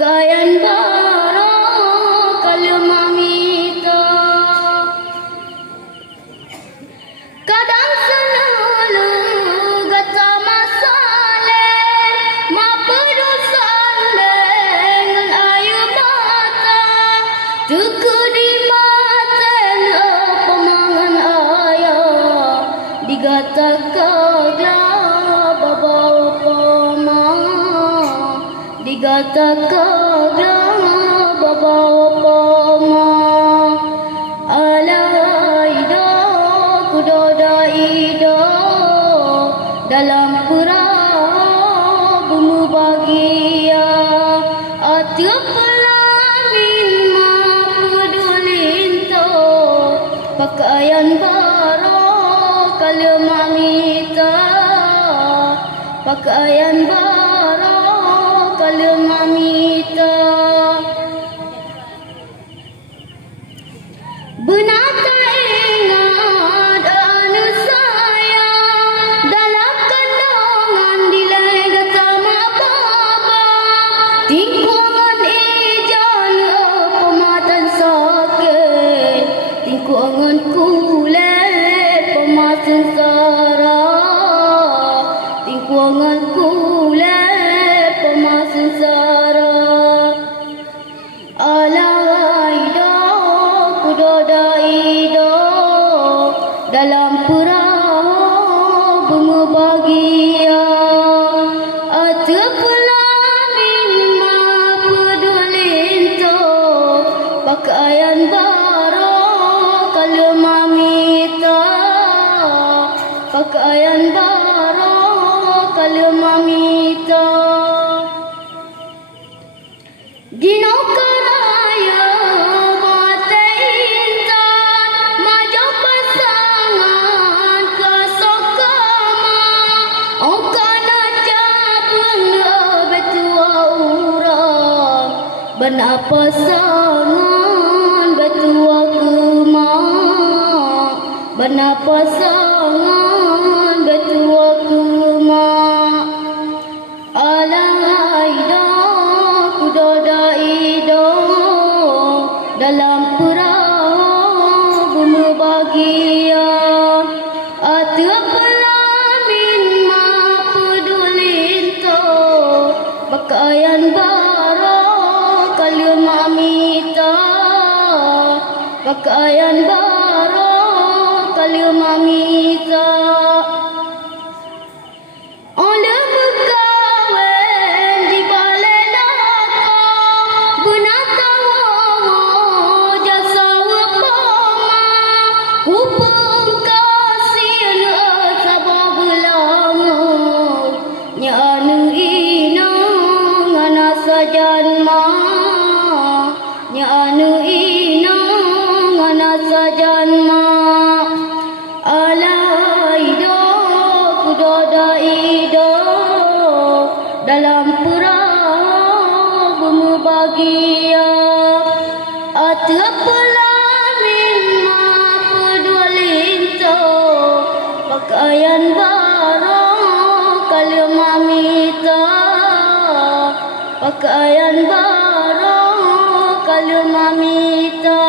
pakaian barang kalau mamita. Kadang selalu gata masalah, ma pedusan dengan ayu mata, tuku di mata pemangan ayah, digata kaglah babawa pama, digata kaglah babawa pama. Dalam perahu bumi bahagia, atiup pelamin ma pedulinto, pakaian baru kalau mamita, pakaian baru kalau mamita. Benar tak ingat anu saya dalam kandungan dilega sama bapa, tingkuangan ijan pematan sakit, tingkuangan kulit pematan sara, tingkuangan kulit pematan sara. Dalam perahu bunga bahagia, atiup pelamin ma pedulinto, pakaian baru kalau mamita, pakaian baru kalau mamita. Dino karaya mata intan, maju pasangan ke sokama, okana cabun betua urang, benar pasangan betua kuma, benar pasangan betua kuma. Dalam perahu bumi bahagia, atiup pelamin ma pedulinto, pakaian baru kalau mamita, pakaian baru kalau mamita. Oleh berkahwin di balai laka, benar upang kasihan sabah belango, nya anu inang ana sajanma, nya anu inang ana sajanma. Alai do kudoda ido dalam perahu bumi bahagia, atiup pakaian baru kalau mamita, pakaian baru kalau mamita.